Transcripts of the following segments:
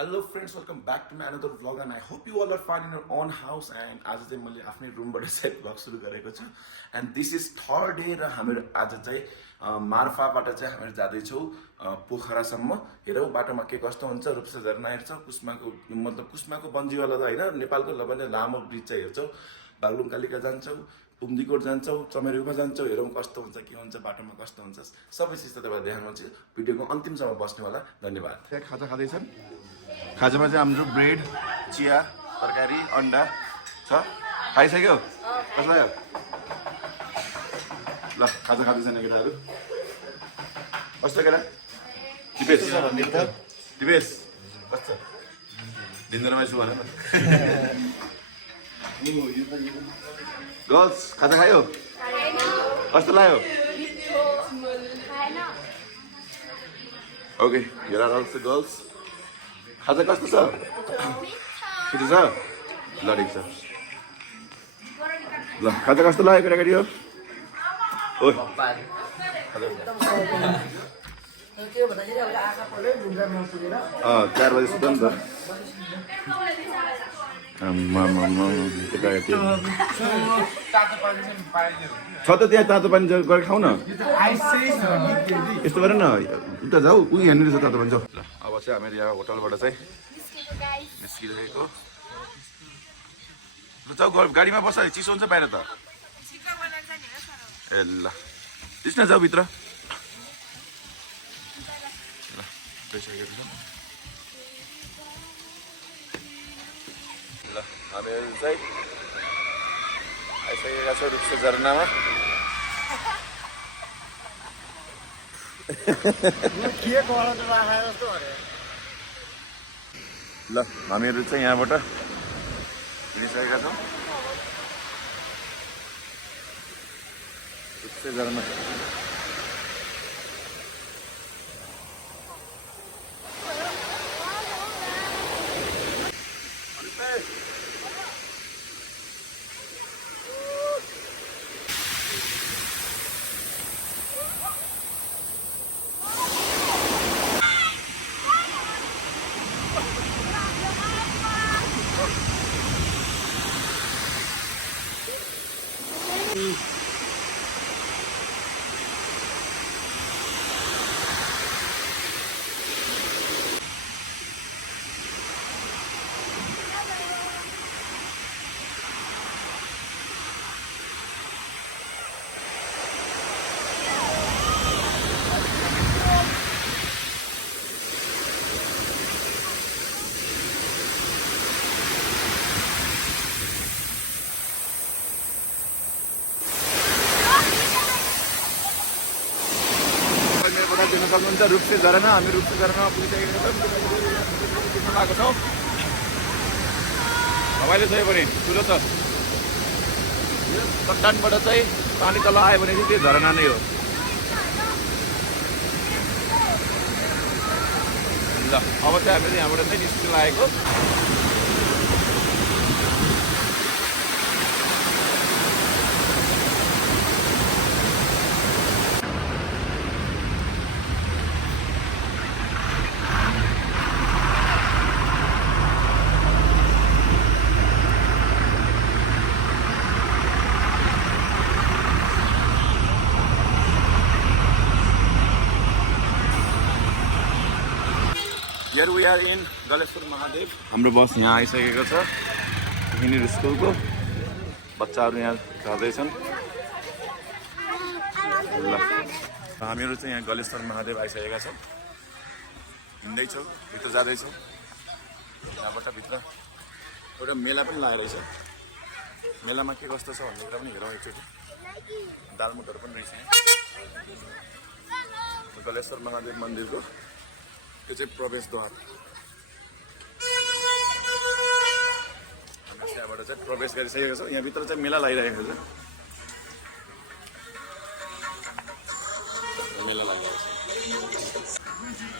Hello friends, welcome back to my another vlog and I hope you all are fine in your own house and आज चाहिँ मैले आफ्नै रुमबाट चाहिँ vlog सुरु गरेको छु and this is third day र हाम्रो आज चाहिँ मार्फाबाट चाहिँ हामी जाँदैछौँ पोखरासम्म। हेरौँ बाटोमा के कस्तो हुन्छ। रूपसा झरना हेर्छौँ, कुस्माको बन्जीवाला त होइन, नेपालको सबैले लामो ब्रिज चाहिँ हेर्छौँ, बागलुङ कालिका जान्छौँ, पुम्दीकोट जान्छौँ, चमेरयुमा जान्छौँ। हेरौँ कस्तो हुन्छ, के हुन्छ, बाटोमा कस्तो हुन्छ, सबै चिज तपाईँलाई देखाउनुहुन्छ। भिडियोको अन्तिमसम्म बस्नु होला। धन्यवाद। त्यहाँ खाजा खाँदैछन्। खाजामा चाहिँ हाम्रो ब्रेड, चिया, तरकारी, अन्डा छ। खाइसक्यो? कस्तो लाग्यो? ल खाजा खाँदैछन् केटाहरू। कस्तो केटा? दिपेश कस्तो? दिँदैन छु भन न। गर्ल्स खाजा खायो? कस्तो लाग्यो? Okay, here are also girls. खाजा कस्तो छ? मिठो छ? ल ठिक छ। ल खाजा कस्तो लाग्यो केटाकेटी हो? ओइ 4 बजे सुत्छ नि त। केटाकेटी छ त त्यहाँ तातो पानी गरेर खाऊ न। यस्तो गर न, उता जाऊ, उही हेर्नु रहेछ तातो पानी। जाऊ। ल अब चाहिँ हामीले यहाँ होटलबाट चाहिँ निस्किरहेको। जाऊ गाडीमा बस, चिसो हुन्छ बाहिर त। ए ल त्यसमा जाऊ भित्र। ल गइसकेको छ। ल हामीहरू चाहिँ आइसकेका छौँ रूपसा झरनामा। ल हामीहरू चाहिँ यहाँबाट हिँडिसकेका छौँ रूपसा झरना। देख्न सक्नुहुन्छ रूपसा झरना। हामी रूपसा झरनामा पुगिसकेका छौँ। रमाइलो छ यो पनि ठुलो छ। यो चट्टानबाट चाहिँ पानी तल आयो भने चाहिँ त्यो झरना नै हो। ल अब चाहिँ हामीले यहाँबाट चाहिँ निस्किन लागेको। Here we are in Galeshwar Mahadev. हाम्रो बस यहाँ आइसकेको छ। यिनीहरू स्कुलको बच्चाहरू यहाँ झर्दैछन्। ल हामीहरू चाहिँ यहाँ गलेश्वर महादेव आइसकेका छौँ। हिँड्दैछौँ, भित्र जाँदैछौँ। यहाँबाट भित्र एउटा मेला पनि लागेको रहेछ। मेलामा के कस्तो छ भन्ने कुरा पनि हेरौँ एकचोटि। दालमुटहरू पनि रहेछ। गलेश्वर महादेव मन्दिरको यो चाहिँ प्रवेशद्वार। हामी यहाँबाट चाहिँ प्रवेश गरिसकेका छौँ। यहाँभित्र चाहिँ मेला लागिरहेको छ। मेला लागिरहेको छ।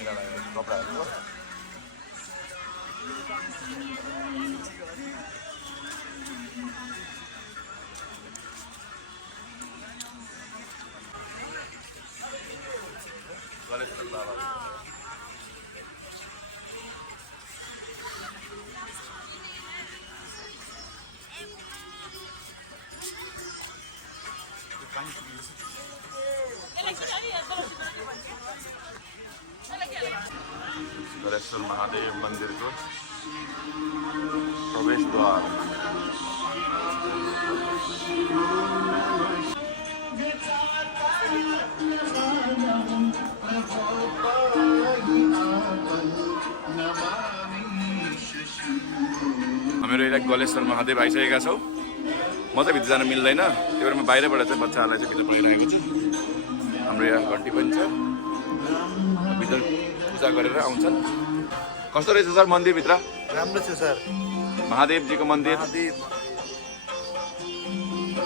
मेला लागेको कपडाहरूको। गलेश्वर बाबा गलेश्वर महादेव मन्दिरको प्रवेशद्वार। हामीहरू यता गलेश्वर महादेव आइसकेका छौँ। म चाहिँ भित्र जान मिल्दैन, त्यही भएर म बाहिरबाट चाहिँ बच्चाहरूलाई चाहिँ भित्र पठाइरहेको छु। हाम्रो यहाँ घन्टी पनि छ, भित्र पूजा गरेर आउँछन्। कस्तो रहेछ सर मन्दिरभित्र? राम्रो छ सर, महादेवजीको मन्दिर।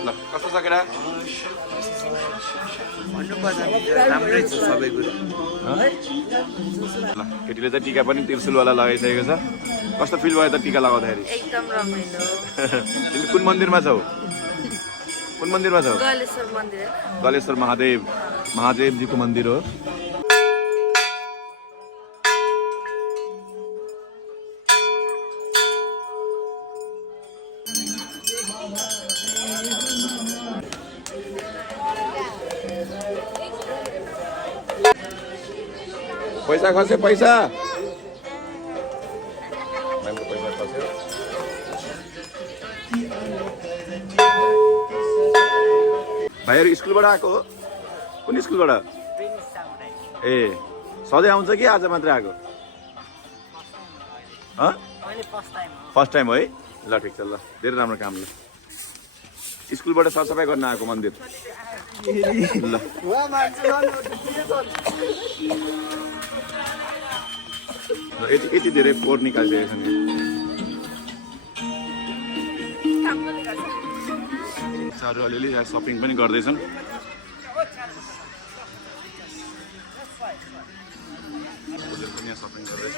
ल कस्तो छ केटा? राम्रै छ सबै कुरो। ल केटीले चाहिँ टिका पनि त्रिशुलवाला लगाइसकेको छ। कस्तो फिल भयो त टिका लगाउँदाखेरि? एकदम रमाइलो। तिमी कुन मन्दिरमा छौ? कुन मन्दिरमा छौ? गलेश्वर मन्दिर। गलेश्वर महादेवजीको मन्दिर हो। पैसा खस्यो, पैसा म्यामको पैसा खस्यो। भाइहरू स्कुलबाट आएको हो? कुन स्कुलबाट? ए सधैँ आउँछ कि आज मात्रै आएको? फर्स्ट टाइम हो है? ल ठिक छ, ल धेरै राम्रो काम। ल स्कुलबाट सरसफाइ गर्न आएको मन्दिर। ल यति धेरै फोहोर निकालिसकेको छ नि। बच्चाहरू अलिअलि यहाँ सपिङ पनि गर्दैछन्। पनि यहाँ सपिङ गर्दैछ।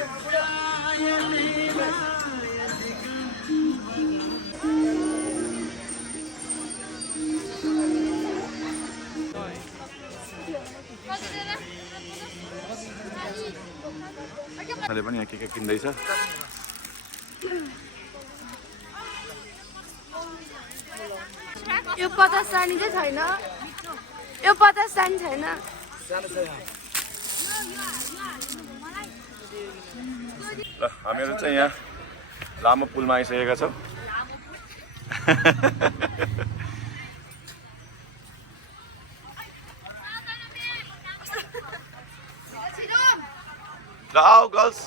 अहिले पनि यहाँ के किन्दैछ। यो 50 सानी चाहिँ छैन, यो 50 सानी छैन। ल हामीहरू चाहिँ यहाँ लामो पुलमा आइसकेका छौँ। Go, girls.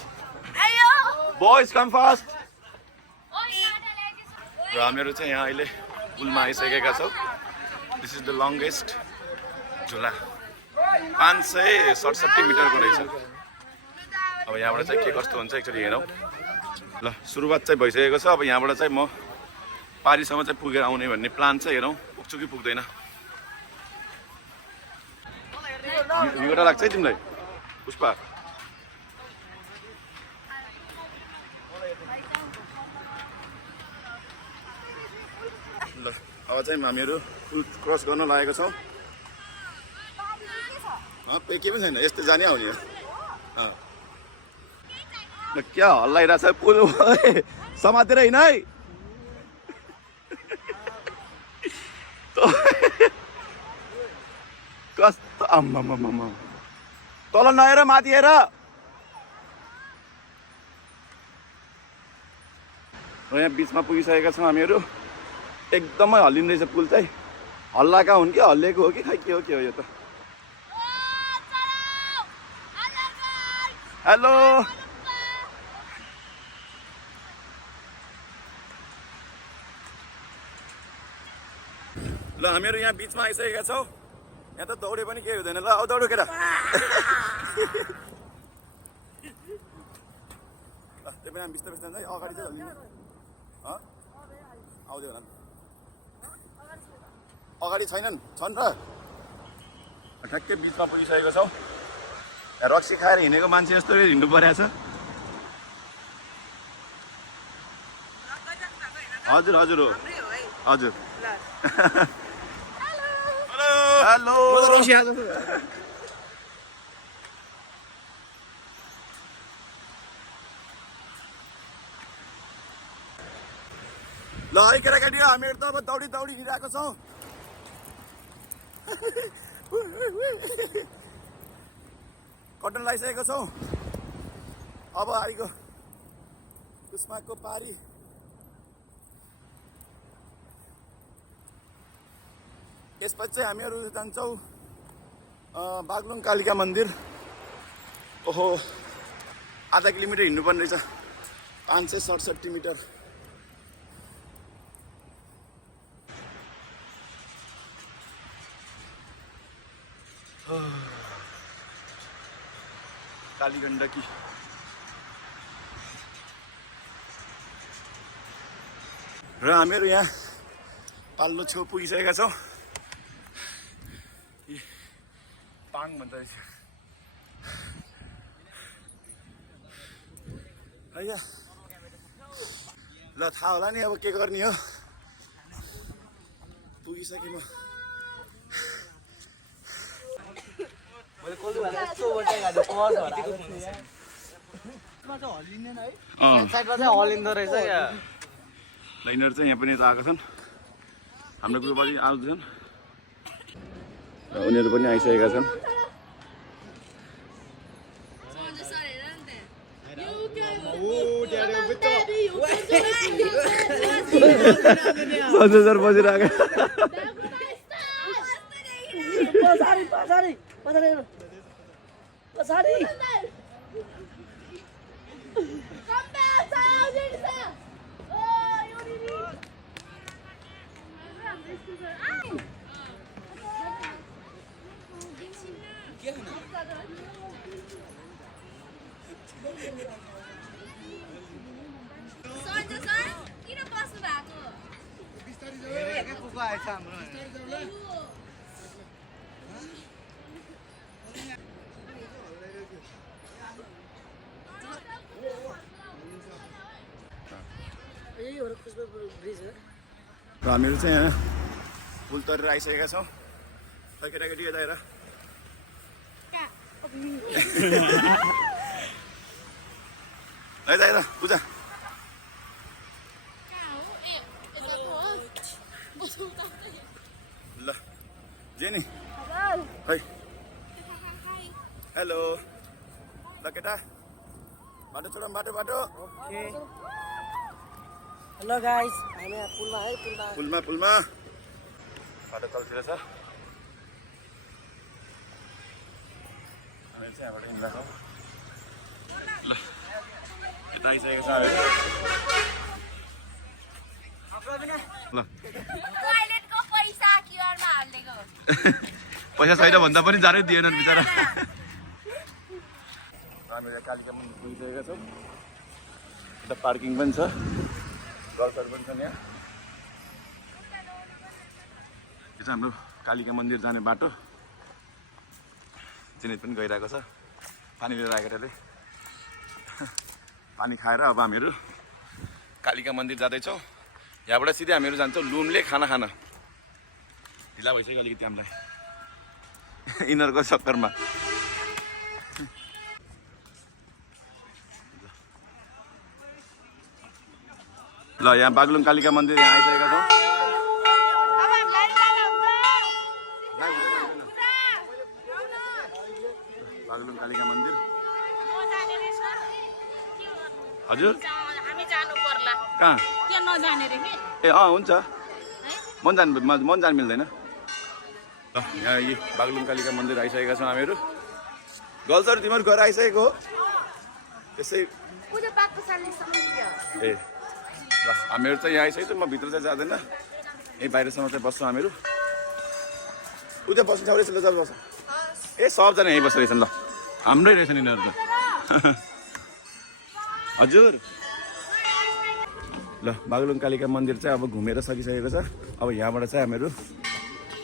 Boys, come fast. र हामीहरू चाहिँ यहाँ अहिले पुलमा आइसकेका छौँ। दिस इज द लङ्गेस्ट झुला, 567 मिटरको रहेछ। अब यहाँबाट चाहिँ के कस्तो हुन्छ एकचोटि हेरौँ। ल सुरुवात चाहिँ भइसकेको छ। अब यहाँबाट चाहिँ म पारीसम्म चाहिँ पुगेर आउने भन्ने प्लान छ। हेरौँ पुग्छु कि पुग्दैन। भिउटा लाग्छ है तिमीलाई पुष्पा? ल अब चाहिँ हामीहरू पुल क्रस गर्न लागेको छौँ। के पनि छैन, यस्तै जाने आउने। क्या हल्लाइरहेछ पुल? समातेर हिँड है। कस्तो आम्मामामा, तल नहेर माथि हेर। यहाँ बिचमा पुगिसकेका छौँ हामीहरू। एकदमै हल्लिँदैछ पुल चाहिँ। हल्लाका हुन् कि हल्लिएको हो कि खै के हो यो त? हेलो ल हामीहरू यहाँ बिचमा आइसकेका छौँ। यहाँ त दौडे पनि केही हुँदैन। ल अब दौडो केटा। त्यही पनि हामी बिस्तारै बिस्तारै अगाडि चाहिँ आउँदै होला। अगाडि छैनन्, छन् र। ठ्याक्कै बिचमा पुगिसकेको छौँ। रक्सी खाएर हिँडेको मान्छे जस्तो हिँड्नु परेको छ। हजुर हजुर हो, हजुर। हेलो ल है केटाकेटी, हामीहरू त अब दौडी दौडी हिँडिरहेको छौँ। कटन लगाइसकेको छौँ। अब आइगयो कुस्माको पारी। यसपछि चाहिँ हामीहरू जान्छौँ बागलुङ कालिका मन्दिर। ओहो, आधा किलोमिटर हिँड्नुपर्ने रहेछ, 567 मिटर। काली गण्डकी र हामीहरू यहाँ पाल्लो छेउ पुगिसकेका छौँ। पाङ भन्छ रहेछ हैया। ल थाहा होला नि अब के गर्ने हो। पुगिसकेँ म। लाइनर चाहिँ यहाँ पनि आएका छन्, हाम्रो ग्रुपबाट आउँदैछन् र उनीहरू पनि आइसकेका छन्। सञ्जय सर बसिरहेको र हामीहरू चाहिँ यहाँ पुल तरेर आइसकेका छौँ। केटाकेटी यता हेर। यता हेर पूजा। ल जेनी है हेलो। ल केटा बाटो चढाउँ, बाटो बाटो। हेलो गाइस, हामी पुलमा है, पुलमा पुलमा बाटो तलतिर छ। हामी चाहिँ यहाँबाट हिँड्दा छौँ। ल यता आइसकेको छ। ल पैसा छैन भन्दा पनि जानै दिएनन् बिचरा। हामी कालिका मन्दिर पुगिसकेका छौँ। यता पार्किङ पनि छ, गर्लहरू पनि छन् यहाँ। यो चाहिँ हाम्रो कालिका मन्दिर जाने बाटो। चिनेत पनि गइरहेको छ, पानी लिएर आएको केटाले। पानी खाएर अब हामीहरू कालिका मन्दिर जाँदैछौँ। यहाँबाट सिधै हामीहरू जान्छौँ लुम्ले खाना खान। ढिला भइसक्यो अलिकति हामीलाई यिनीहरूको चक्करमा। ल यहाँ बागलुङ कालिका मन्दिर यहाँ आइसकेका छौँ। बागलुङ कालिका मन्दिर। हजुर हामी जानु पर्ला। कहाँ? के नजाने रे के? ए हुन्छ, मन जानु मिल्दैन। ल यहाँ यी बागलुङ कालिका मन्दिर आइसकेका छौँ हामीहरू। गर्ल्सहरू तिमीहरू गएर आइसकेको हो त्यसै। ए ल हामीहरू चाहिँ यहाँ आइसकेको छौँ। म भित्र चाहिँ जाँदैन, यहीँ बाहिरसम्म चाहिँ बस्छौँ हामीहरू। उता बस्नु ठाउँ रहेछ। ल जब बस्छ। ए सबजना यहीँ बस्छ रहेछन्। ल हाम्रै रहेछन् यिनीहरू त। हजुर ल बागलुङ कालिका मन्दिर चाहिँ अब घुमेर सकिसकेको छ। अब यहाँबाट चाहिँ हामीहरू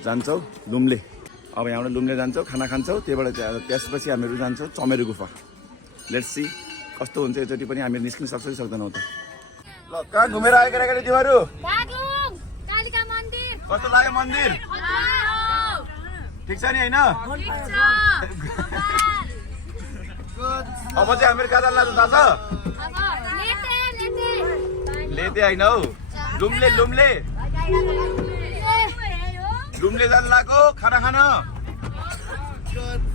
जान्छौँ लुम्ले। अब यहाँबाट लुम्ले जान्छौँ, खाना खान्छौँ। त्यसपछि हामीहरू जान्छौँ चमेरो गुफा। लेट्स सी कस्तो हुन्छ एकचोटि पनि हामीहरू निस्किन सक्छौँ कि सक्दैनौँ त। ल कहाँ घुमेर आयो केटाकेटी तिमीहरू? बागलुङ कालिका मन्दिर। कस्तो लाग्यो मन्दिर? ठिक छ नि होइन? अब चाहिँ हामीहरू कहाँ जानु लाग्छ थाहा छ? लेते होइन हौ, लुम्ले लुम्ले लुम्ले जानु लाग्यो खाना खान।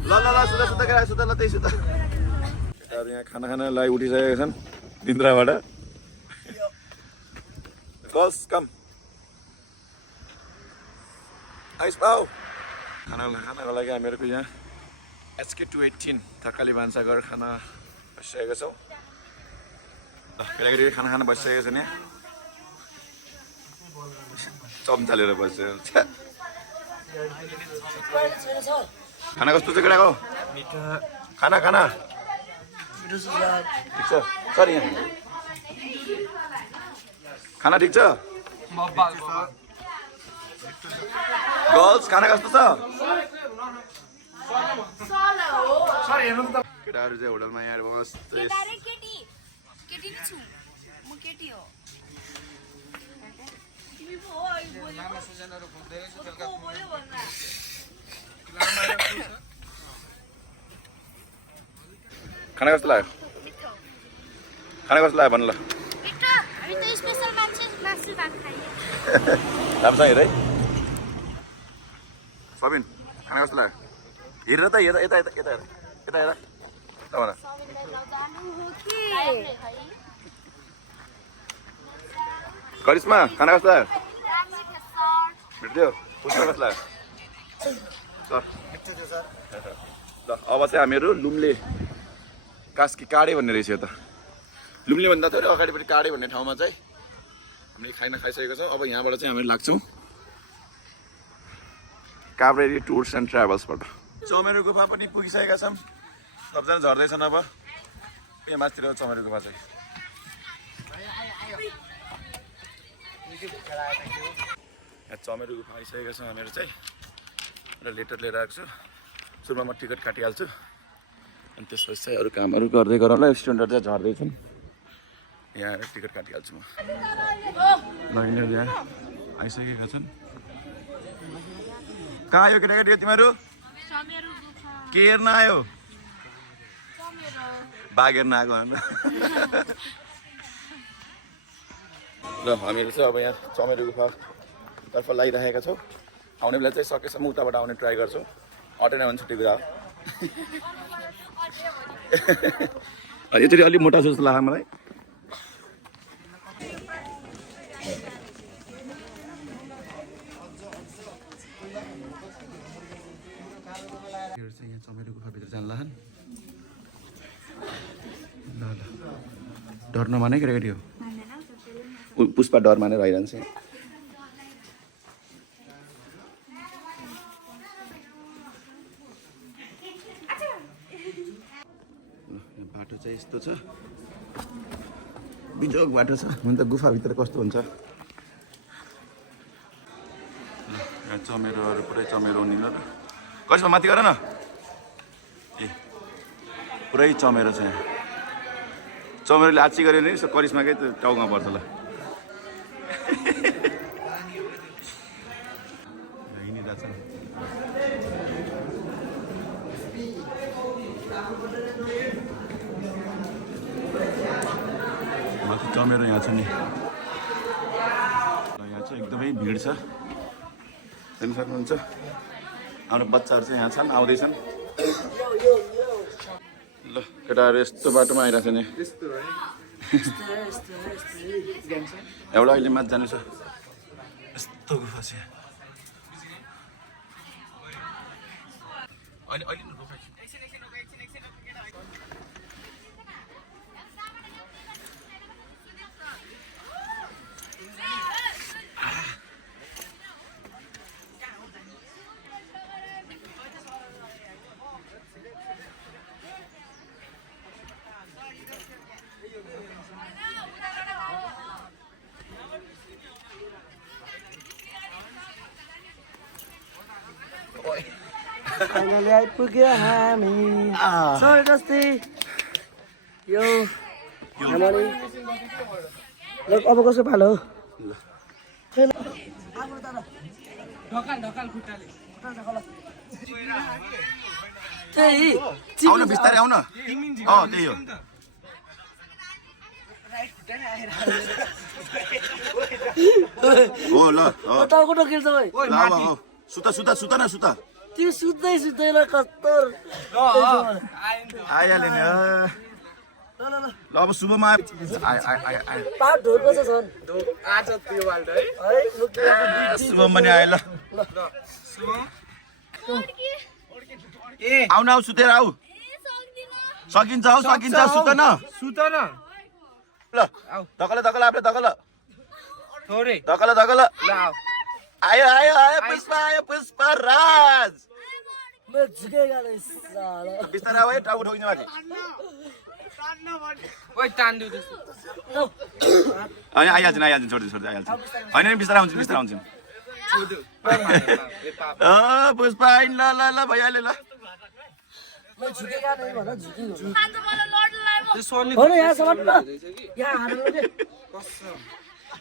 ल ल ल सुता सुता केटा सुता। ल त्यही सुता। केटाहरू यहाँ खाना खानालाई उठिसकेका छन् निन्द्राबाट गर्ल्स कम आइस पाऊ खानाको लागि हामीहरूको यहाँ SK 218 थकाली भान्साघर खाना बसिसकेका छौँ ल केटाकेटी खाना खाना बसिसकेका छन् यहाँ चम्चा लिएर बसिसकेको छ खाना कस्तो छ केटाको खाना खाना ठिक छ सर यहाँ खाना ठिक छ गर्ल्स खाना कस्तो छ केटाहरू चाहिँ होटलमा यहाँ मस्त खाना कस्तो लाग्यो खाना कस्तो लाग्यो भन्नु ल राम्रोसँग हेर है सबिन खाना कस्तो लाग्यो हेरेर त हेर यता यता यता हेर यता हेर भन करिश्मा खाना कस्तो लाग्यो भेट्यो पुष्पा कस्तो लाग्यो सर ल अब चाहिँ हामीहरू लुम्ले कास्की काडे भन्ने रहेछ त लुम्ले भन्दा थोरै अगाडिपट्टि काडे भन्ने ठाउँमा चाहिँ हामीले खाना खाइसकेको छौँ अब यहाँबाट चाहिँ हामी लाग्छौँ काभ्रेरी टुर्स एन्ड ट्राभल्सबाट चमेरो गुफा पनि पुगिसकेका छौँ सबजना झर्दैछन् अब यहाँ माथितिर चमेरो गुफा चाहिँ यहाँ चमेरो गुफा आइसकेका छौँ हामीहरू चाहिँ र लेटर लिएर आएको छु सुरुमा म टिकट काटिहाल्छु अनि त्यसपछि चाहिँ अरू कामहरू गर्दै गरौँला स्टुडेन्टहरू चाहिँ झर्दैछन् यहाँ आएर टिकट काटिहाल्छु म ल यिनीहरू यहाँ आइसकेका छन् कहाँ आयो केटाकेटी तिमीहरू के हेर्न आयो बाघ हेर्न आएको हाम्रो ल हामीहरू चाहिँ अब यहाँ चमेरो गुफातर्फ लागिरहेका छौँ आउने बेला चाहिँ सकेसम्म उताबाट आउने ट्राई गर्छौँ अटेन भने छुट्टी कुरा हो यसरी अलिक मोटा जस्तो लाग्यो मलाई यहाँ चमेरो गुफाभित्र जान लाहन् ल ल डर नमाने केटाकेटी हो पुष्पा डर मानेर आइरहन्छ बाटो चाहिँ यस्तो छ बिजोग बाटो छ हुन त गुफाभित्र कस्तो हुन्छ यहाँ चमेरोहरू पुरै चमेरो निलो कसमा माथि गर न ए पुरै चमेरो छ यहाँ चमेरोले आची गऱ्यो नि करिश्माकै टाउमा पर्छ ल हिँडिरहेछ माथि चमेरो यहाँ छ नि यहाँ चाहिँ एकदमै भिड छ हेर्नु सक्नुहुन्छ हाम्रो बच्चाहरू चाहिँ यहाँ छन् आउँदैछन् ल केटाहरू यस्तो बाटोमा आइरहेको छ नि एउटा अहिले माथि जानु छ यस्तो गुफा छ फाइनली आइपुग्यो हामी सर जस्तै यो हाम्रो अब कसो पालो आउन बिस्तारै आउन त्यही हो हो ल टाउको टकिन्छ भाइ सुता सुता सुता न सुता त्यो सुत्दै सुत्दैन कस्तो आइहाल्यो नि ल अब शुभमा आयो पाट ढोको छ झन् आज त्यो बाल्ट है है मुक्तिको शुभम पनि आयो ल ए आउन आऊ सुतेर आऊ सकिन्छ हौ सकिन्छ सुत न सुत न ल धकल धकल आफूले धकल थोरै धकल धकल ल आऊ आयो आयो आयो पुष्पा राज म झुकेगा नै साला बिस्तारै आऊ है टाउको ठोकिने माथि ओइ तान्दिउ त्यस्तो होइन आइहाल्छ छोड्दै आइहाल्छ होइन नि बिस्तारै आउँछ पुष्पा आइन ल भइहाल्यो ल म झुकेगा नै भन झुकियो त्यो सोनी हो न यहाँ समट न यहाँ हानेर दे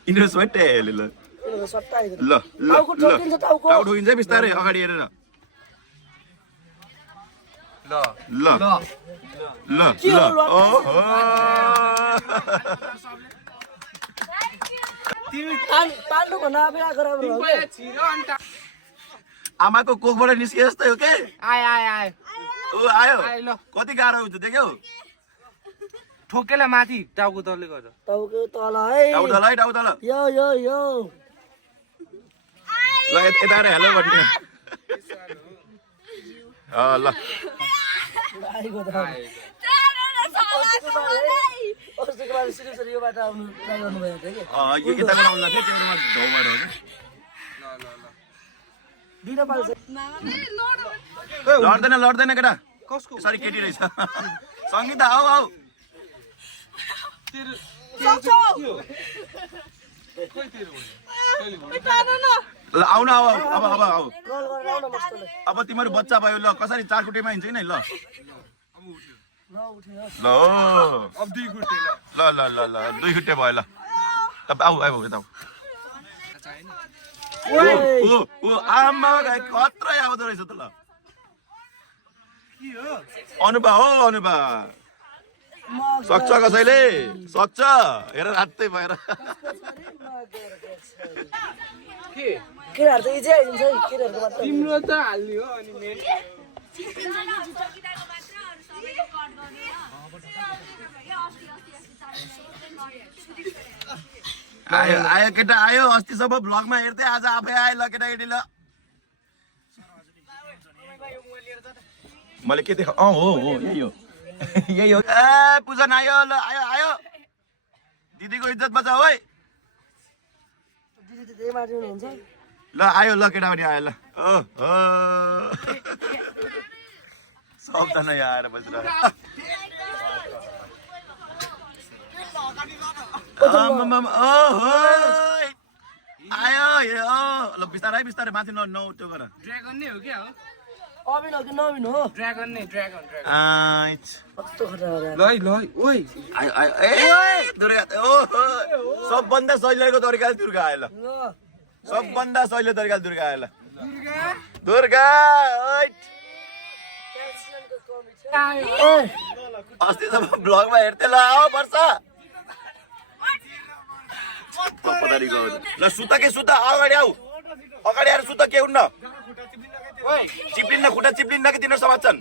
यिनीहरू सोटे हेले ल किन सट्टा आइदियो ल टाउको ठोकिन्छ टाउको टाउको ठोकिन्छ बिस्तारै अगाडि हेरेर ल ल ओहो तिमी तान्नु भन्दा आफै आएको राम्रो हो पहिला छिरो अन्त आमाको कोखबाट निस्के जस्तै हो के आय ऊ आयो आइ ल कति गाह्रो हुन्छ देख्यौ ठोकेला माथि टाउको तलले गर्दा टाउको तल है टाउको तल यो ल यता आएर हेलो भन्ने ल आइगो त अस्तिको बार सिरियस यो बाटो आउनु ट्राई गर्नुभएको थियो कि यो यताबाट आउनु लाग्यो त्यहाँबाट ढौबाट हो कि दिन पाल्छ लड्दैन केटा कसको सरी केटी रहेछ सङ्गीता आऊ ल आउन अब कल गरेर आउन मस्तले अब तिमीहरू बच्चा भयो ल कसरी 4 खुट्टेमा हिँड्छ कि नै ल ल उठ्यो ल अब 2 खुट्टे ल 2 खुट्टे भयो ल अब आऊ यता ओ आमा कत्रै आउँदो रहेछ त ल अनुपा सक्छ कसैले सक्छ हेर रातै भएर के केटाहरू त इजै आइदिन्छ है केटाहरूको बाटो तिम्रो त हाल्ने हो अनि मेरो आयो केटा आयो अस्तिसम्म भ्लगमा हेर्दै आज आफै आयो ल केटाकेटी ल मैले के देख हो यही हो ए पूजन आयो ल आयो दिदीको इज्जत बचाऊ है दिदी त त्यही माथि हुनुहुन्छ ल आयो ल केटाकेटी आयो ल सबजना यहाँ आएर बसेर आयो ल बिस्तारै माथि नउठ्यो गर ड्रागन नै हो क्या हो अबिन हो कि नबिन हो ड्रागन कस्तो खतरा ल ओइ आयो ए दुर्गा ओहो सबभन्दा सजिलो तरिका दुर्गा आयो ल सबभन्दा सजिलो तरिका दुर्गा आयो ल दुर्गा अस्तिसम्म ब्लगमा हेर्थे ल आऊ वर्ष ल सुत अगाडि आऊ अगाडि आएर सुत के हुन्न चिप्लिन्न खुट्टा चिप्लिन्न कि तिनीहरू समात्छन्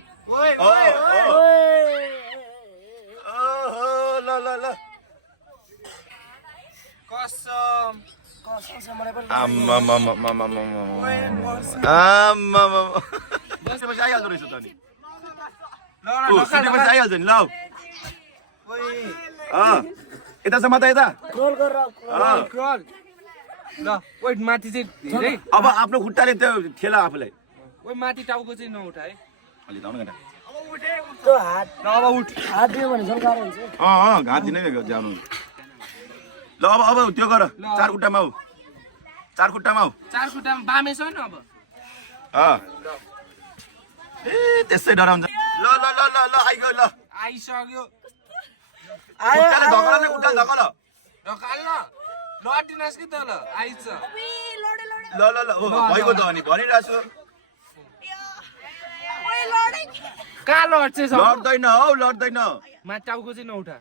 ल कसम बसेपछि आइहाल्दो रहेछ त नि सुतेपछि आइहाल्छ नि ल यता समात यता क्रोल गरेर क्रल ल ओइ माथि चाहिँ धेरै अब आफ्नो खुट्टाले त्यो ठेला आफूलाई ओइ माथि टाउको चाहिँ नउठा है अलि जाउँ न केटा त्यो हात ल अब उठ हात दियो भने झन् गाह्रो हुन्छ घाँस दिनै जानु ल अब त्यो गर 4 खुट्टामा आऊ 4 खुट्टामा आऊ 4 खुट्टामा बामे छैन अब ए त्यसै डराउँछ ल आइगयो ल आइसक्यो खुट्टाले धकल न खुट्टाले धकल ढकाल ल लटिनस् कि त ल आइछ ल भइगयो त अनि भनिरहेछु कहाँ लड्छ सब लड्दैन मा टाउको चाहिँ नउठा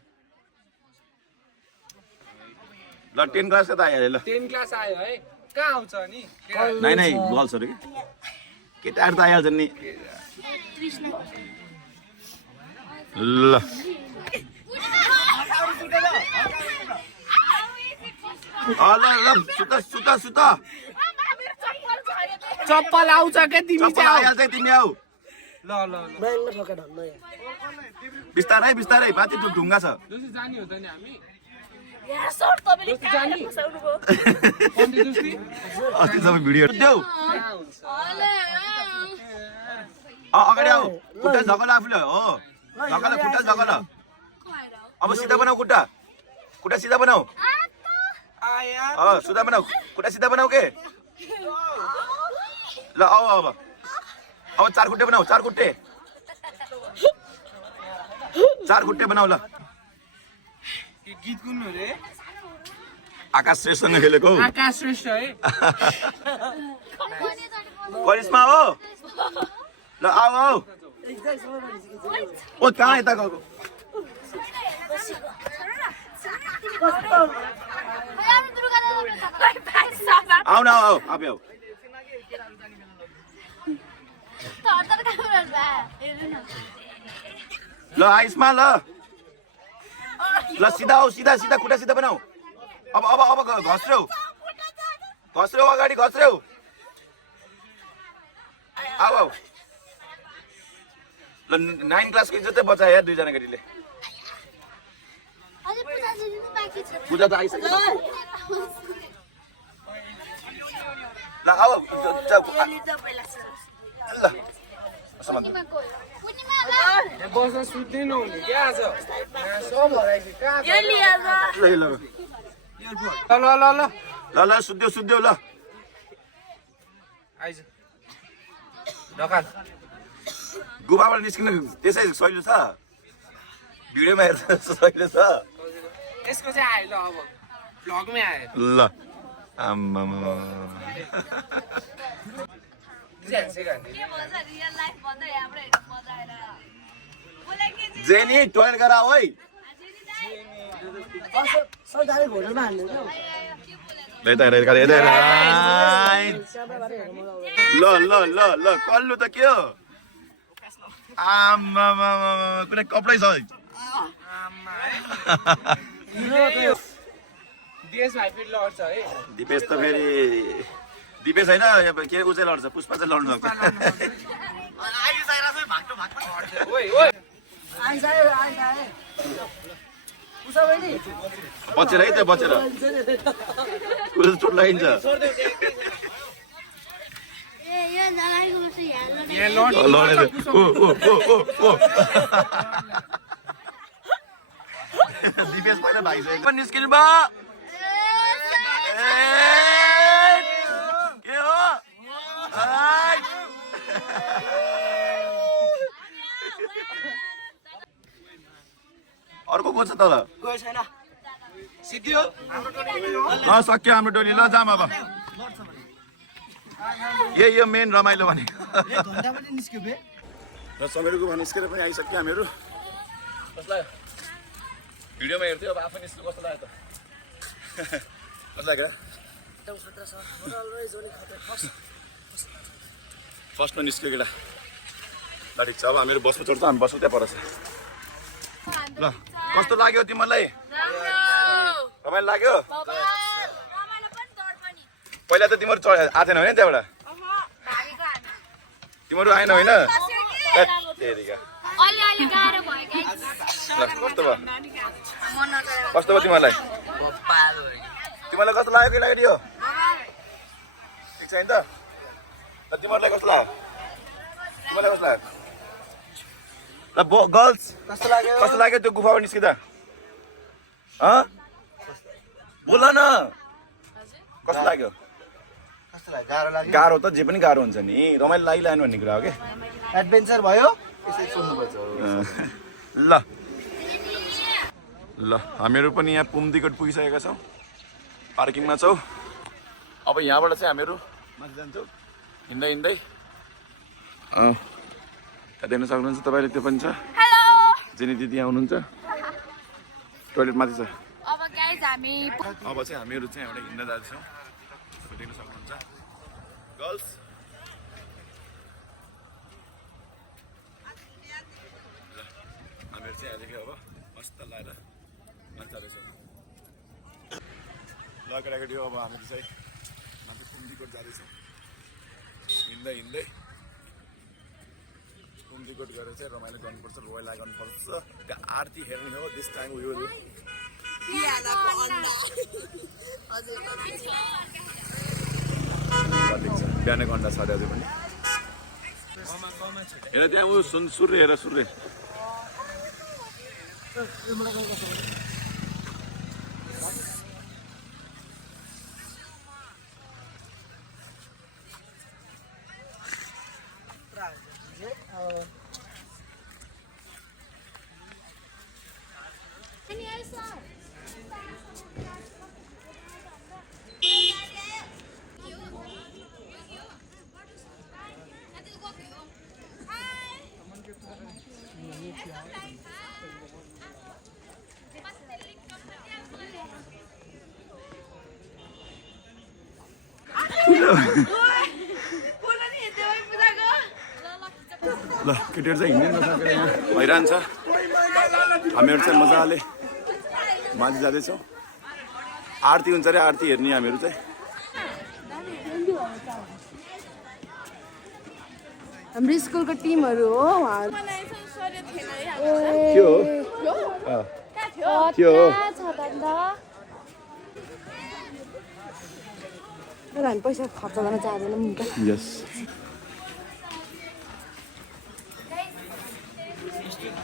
ल 10 क्लास त आयो ल 10 क्लास आयो है कहाँ आउँछ अनि नै गर्ल्सहरु के केटाहरु त आइहाल्छन् नि ल ल ल सुत सुत सुत चप्पल आउँछ क्या तिमी चप्पल चाहिँ आइहाल्छ है, तिमी आऊ ल ल ल नयाँ ठोकेर नयाँ बिस्तारै बिस्तारै माथि ढुङ्गा छ दोस्ती जाने हो त नि हामी यहाँ सर तपाईँले दोस्ती जाने कहाँबाट फसाउनु भयो कन्ती दोस्ती अस्ति सबै भिडियो देऊ अगाडि आऊ खुट्टा झगल आफूले हो झगल खुट्टा झगल अब सिधा बनाऊ खुट्टा खुट्टा सिधा बनाऊ आया सिधा बनाऊ खुट्टा सिधा बनाऊ के ल आऊ अब चार खुट्टे बनाऊ चार खुट्टे बनाऊ ल गीत कुन रे आकाश श्रेष्ठसँग खेलेको आकाश श्रेष्ठ है करिश्मा हो ल आऊ आऊ ओ कहाँ यता गएको आऊ न आऊ अब आऊ ल आइसमा ल ल सिधा आऊ सिधा सिधा खुट्टा सिधा बनाऊ अब अब अब घस्र्यौ अगाडि घस्र्यौ आऊ आऊ ल 9 क्लासको इज्जतै बचायो यार दुईजना केटीले पूजा त आइसक्यो ल आऊ ल बस्न सुत्दै नहुने क्या आज सब हराइसक्यो कहाँ छ? ल ल ल ल ल सुत्देऊ सुत्देऊ ल आइज ढकाल गुफाबाट निस्किनु त्यसै सहिलो छ भिडियोमा हेर्दा सहिलो छ यसको चाहिँ आयो ल अब भ्लगमै आयो ल आम्मामा जेनी टोयल गरा ओइ सधैँ होटलमा हाल्ने ल ल ल ल कल्लु त के हो आम्मामा कुनै कपडै छ दिएस भाइ फेरि लड्छ है दिपेश त फेरि दिपेश होइन के ऊ चाहिँ लड्छ पुष्पा चाहिँ लड्नु भएको ओइ ओइ बचेर है त्यो बचेर उसले चोट लगाइन्छ यहाँ लड लडेर ओ दिपेश पहिला भागिसकेको निस्किनु भयो के हो अर्को को छ तल सिद्धियो सक्यो हाम्रो टोली ल जाम अब यो मेन रमाइलो भने र समीरको भन निस्केर पनि आइसक्यो हामीहरू कसलाई भिडियोमा हेर्थ्यो अब आफै निस्क्यो कस्तो लाग्यो त कस्तो लाग्यो फर्स्टमा निस्क्यो केटा ल ठिक छ अब हामीहरू बस्नु चढ्छ हामी बस्नु त्यहाँ परछ ल कस्तो लाग्यो तिमीलाई रमाइलो लाग्यो पहिला त तिमीहरू आएन होइन त्यहाँबाट तिमीहरू आएन होइन कस्तो भयो तिमीहरूलाई कस्तो लाग्यो कि लाग्यो ठिक छ नि त तिमीहरूलाई कस्तो लाग्यो ल गर्ल्स कस्तो लाग्यो त्यो गुफाबाट निस्किँदा बोल न कस्तो लाग्यो गाह्रो त जे पनि गाह्रो हुन्छ नि रमाइलो लागिरहेन भन्ने कुरा हो कि एडभेन्चर भयो यसरी सोध्नुपर्छ ल हामीहरू पनि यहाँ पुमदिकट पुगिसकेका छौँ पार्किङमा छौँ अब यहाँबाट चाहिँ हामीहरू माथि जान्छौँ हिँड्दै हिँड्दै त्यहाँ देख्न सक्नुहुन्छ तपाईँले त्यो पनि छ जेनी दिदी यहाँ हुनुहुन्छ टोइलेट माथि छ अब गाइज हामी अब चाहिँ हामीहरू चाहिँ एउटा हिँड्न जाँदैछौँ देख्न सक्नुहुन्छ गर्ल्स हामीहरू चाहिँ अहिले अब मस्त लगाएर जाँदैछौँ ल केटाकेटी अब हामी चाहिँ माथि कुम्दीकोट जाँदैछौँ हिँड्दै हिँड्दै कुम्दीकोट गएर चाहिँ रमाइलो गर्नुपर्छ रोइला गर्नुपर्छ त्यहाँ आरती हेर्ने हो दिस टाइम उयो बिहानै घन्टा छ अझै पनि हेर त्यहाँ उयो सूर्य हेर सूर्य ल केटीहरू चाहिँ हिँड्नै नसकेर यहाँ भइरहन्छ हामीहरू चाहिँ मजाले माथि जाँदैछौँ आरती हुन्छ अरे आरती हेर्ने हामीहरू चाहिँ हाम्रो स्कुलको टिमहरू हो के हो तर हामी पैसा खर्च गर्न चाहँदैनौँ नि त यस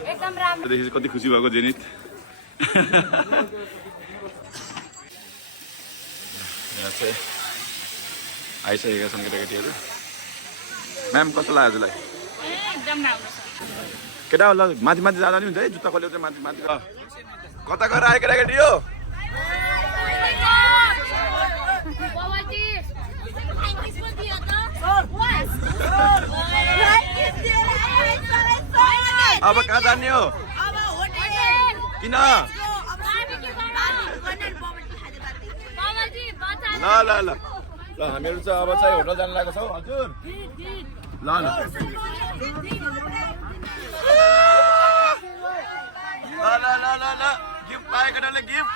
एकदम राम्रो देखि कति खुसी भएको जेनित यहाँ चाहिँ आइसकेका छन् केटाकेटीहरू म्याम कस्तो लाग्यो हजुरलाई एकदम राम्रो छ केटा ल माथि माथि जाँदा नि हुन्छ है जुत्ता खोलेर चाहिँ माथि माथि कता गएर आयो केटाकेटी हो अब कहाँ जाने हो किन ल ल ल ल हामीहरू चाहिँ अब चाहिँ होटल जानु लागेको छौँ हजुर ल ल ल ल ल ल गिफ्ट पायो केटाले गिफ्ट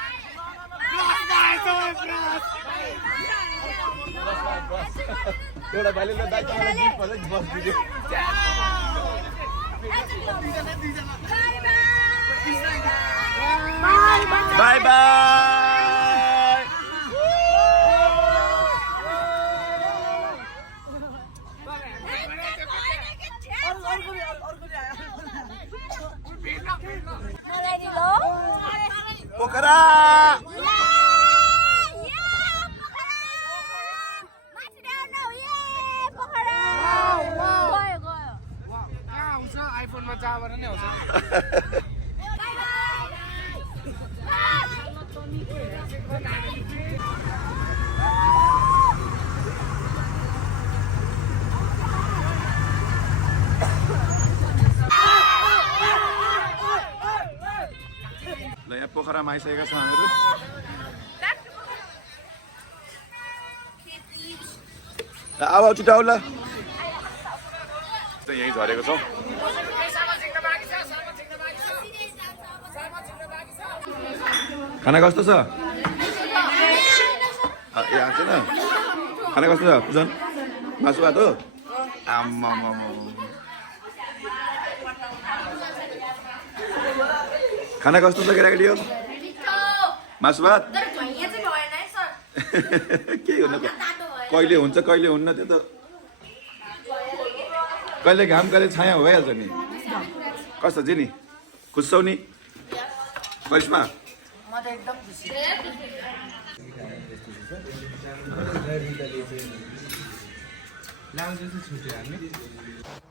एउटा भाइले दाइले गिफ्ट भनेर बसिदियो बाई बाई पोखरा आइफोनमा चाबाट नै आउँछ ल यहाँ पोखरामा आइसकेका छौँ हामीहरू अब छिटो आऊ ल यहीँ झरेको छौँ खाना कस्तो छ ए आएको छैन खाना कस्तो छ पूजन मासु भात हो आम्मा खाना कस्तो छ केटाकेटी हो मासु भात के हुनु कहिले हुन्छ कहिले हुन्न त्यो त कहिले घाम कहिले छाया भइहाल्छ नि कस्तो चाहिँ नि खुस छौ नि करिश्मा म त एकदम खुसी लाउँछ छुट्यो हामी